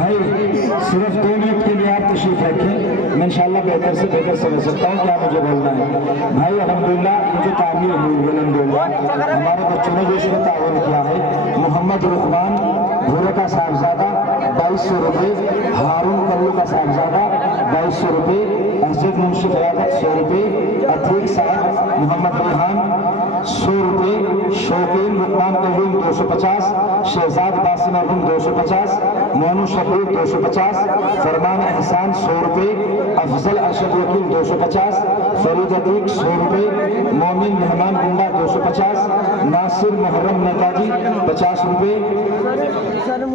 भाई सिर्फ 2 मिनट के लिए आप तशरीफ रखें, मैं इंशाल्लाह बेहतर से बेहतर समझ सकता हूँ क्या मुझे बोलना है। भाई अल्हम्दुलिल्लाह मुझे तामीर हुई अल्हम्दुलिल्लाह, हमारे बच्चों ने जो इसमें ताउन किया है, मोहम्मद रुखमान भूरे का साहबजादा 2200 रुपये, हारून कल्लू का साहबजादा 2200 रुपये, अहसद मुंशी फयादत 100 रुपये, अतीक साहब मोहम्मद रिहान 100 रुपये, शौकीन रुकमान कल्लूम 250, शहजाद बासिम अरुण 250, मोनू शफीक 250, फरमान एहसान 100 रुपये, अफजल अरशद वकील 250, फरीद अतीक 100 रुपये, मोमिन मेहमान गुंडा 250, नासिर मुहर्रम नेताजी 50 रुपये,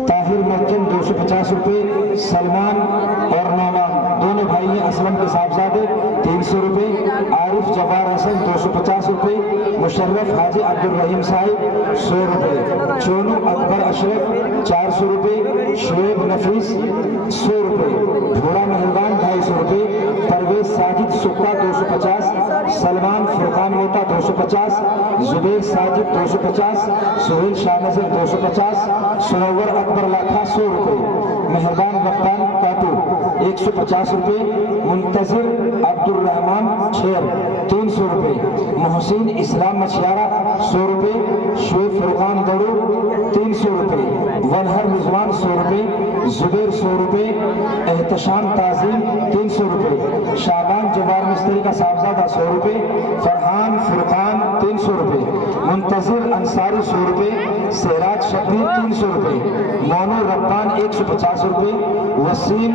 ताहिर मक्कन 250 रुपये, सलमान और नौमान दोनों भाई हैं असलम के साहबजादे 300 रुपये, आरिफ जवार हसन 250 रुपये, मुशर्रफ हाजी अब्दुल रहीम साहिब 100 रुपये, चोनू अकबर अशरफ 400 रुपये, शुएब नफीस 100 रुपये, भोड़ा मेहरबान 250 रुपये, परवेज साजिद सुक्का 250, सलमान फुरकान नेता 250, जुबैर साजिद 250, सुहेल शाहनजर 250, सुनवर अकबर लाखा 100 रुपये, मेहरबान गफ्तान काटू 150 रुपये, मुंतजिर अब्दुल रहमान शेर 300 रुपये, मोहसिन इस्लाम मछियारा 100 रुपये, शुएब फुरकान दड़ू 300 रुपये, वनहर रिजवान 100 रुपये, जुबैर 100 रुपये, एहतशाम ताजीम 300 रुपये, शाबान जवार मिस्त्री का साहबजादा 100 रुपये, फरहान फुरकान 300 रुपये, मुंतजिर अंसारी 100 रुपये, सहराज शब्बीर 300 रुपये, मोनू रब्बान 150 रुपये, वसीम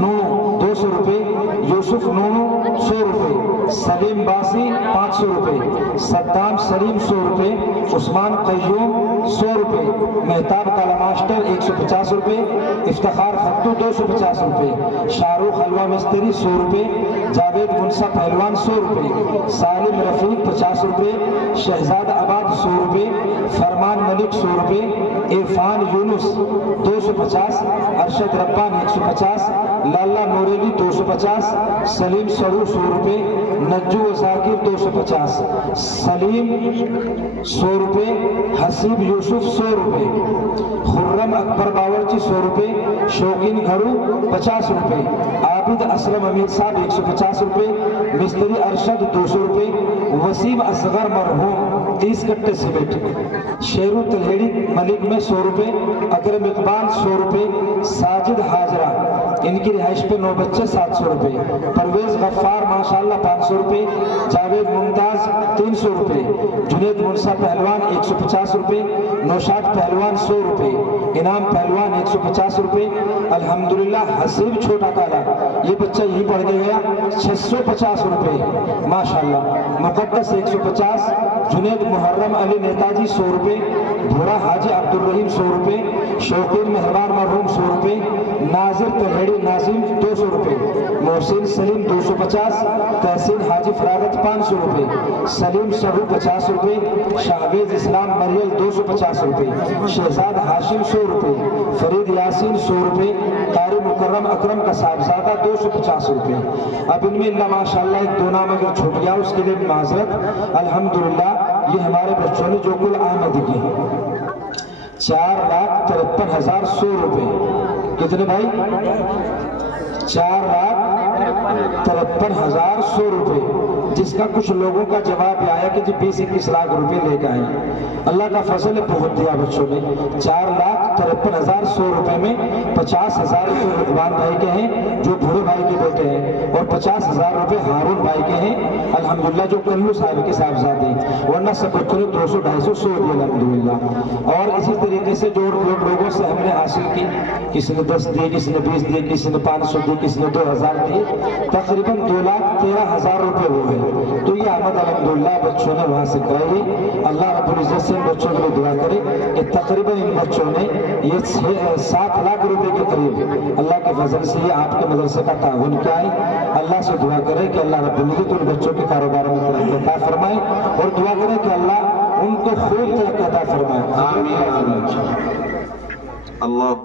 नू 200 रुपये, यूसुफ नूनू 100 रुपये, सलीम बासी 500 रुपये, सद्दाम सलीम 100 रुपये, उस्मान कय्यूम 100 रुपये, मेहताब काला मास्टर 150 रुपये, इफ्तिखार खत्तू 250 रुपये, शाहरुख हलवा मिस्त्री 100 रुपये, जावेद मुंसा पहलवान 100 रुपये, सालिम रफीक 50 रुपये, शहजाद आबाद 100 रुपये, फरमान मलिक 100 रुपये, इरफान यूनुस 250, अरशद रब्बान 150, लाला नूरेली 250, सलीम सरू 100 रुपये, नज्जू जाकिर 250, सलीम 100 रुपये, हसीब यूसुफ 100 रुपये, खुर्रम अकबर बावर्ची 100 रुपये, शौकीन घड़ू 50 रुपये, आबिद असलम अमीर साहब 150 रुपये, मिस्त्री अरशद 200 रुपये, वसीम असगर मरहूम 30 कट्टे सीमेंट, शेरू तलहेड़ी मलिक में 100 रुपये, अकरम इकबाल 100 रुपये, साजिद हाजरा इनकी रिहाइश पे 9 बच्चे 700 रुपये, परवेज गफ्फार माशाल्लाह 500 रुपये, जावेद मुमताज 300 रुपये, जुनेद मुंसा पहलवान 150 रुपये, नौशाद पहलवान 100 रुपये, इनाम पहलवान 150 रुपये, अल्हम्दुलिल्लाह हसीब छोटा काला ये बच्चा यही पढ़ के गया 650 रुपये माशाल्लाह, मुकद्दस 150, जुनेद मुहर्रम अली नेताजी 100 रुपये, भोरा हाजी अब्दुल रहीम 100 रुपये, शौकीन मेहरबान मरहूम 100 रुपये, नाजिर तलहेड़ी नाजिम 200 रुपये, मोहसिन सलीम 250, तहसीन हाजी फरागत 500 रुपये, सलीम सहू 50 रुपये, शाहवेज इस्लाम मरियल 250 रुपये, शहजाद हाशिम 100 रुपये, फरीद यासीन 100 रुपये, कारी मुकर्रम अकरम का साहबजादा 250 रुपये। अब इनमें अल्लाह माशाल्लाह एक 2 नाम अगर छूट गया उसके लिए माजरत। अल्हम्दुलिल्लाह ये हमारे बच्चों ने जो कुल आमद की 4,53,100 रुपये। कितने भाई? 4,53,100 रुपये, जिसका कुछ लोगों का जवाब आया कि जी 20-21 लाख रुपए लेकर आए। अल्लाह का फजल है, बहुत दिया बच्चों ने। 4,53,100 रुपए में 50,000 रुपये रुकमान भाई के हैं जो भूरे भाई के बेटे हैं, और 50,000 रुपये हारून भाई के हैं अल्हम्दुलिल्लाह जो कल्लू साहिब के साहबजादे, वरना सब बच्चों ने 200-250 दिए अल्हम्दुलिल्लाह। और इसी तरीके से जोड़ लोगों से हमने हासिल की, किसी ने 10 दिए, किसी ने 20 दिए, किसी ने 500 दिए, किसी ने 2,000 दिए, तकरीबन 2,13,000 रुपये हो गए। तो ये आमद अल्हम्दुलिल्लाह बच्चों ने वहाँ से कराई। अल्लाह रब्बुल इज्जत से इन बच्चों के लिए दुआ करे कि तकरीबन इन बच्चों ने ये 7 लाख रुपए के करीब अल्लाह के फजल से ये आपके मदरसे का ताउन किया है। अल्लाह से दुआ करे कि अल्लाह रब्बुल इज्जत उन बच्चों के कारोबार में तरक्की अता फरमाए, और दुआ करे कि अल्लाह उनको खूब तरक्की अता फरमाए। आमीन। अल्लाह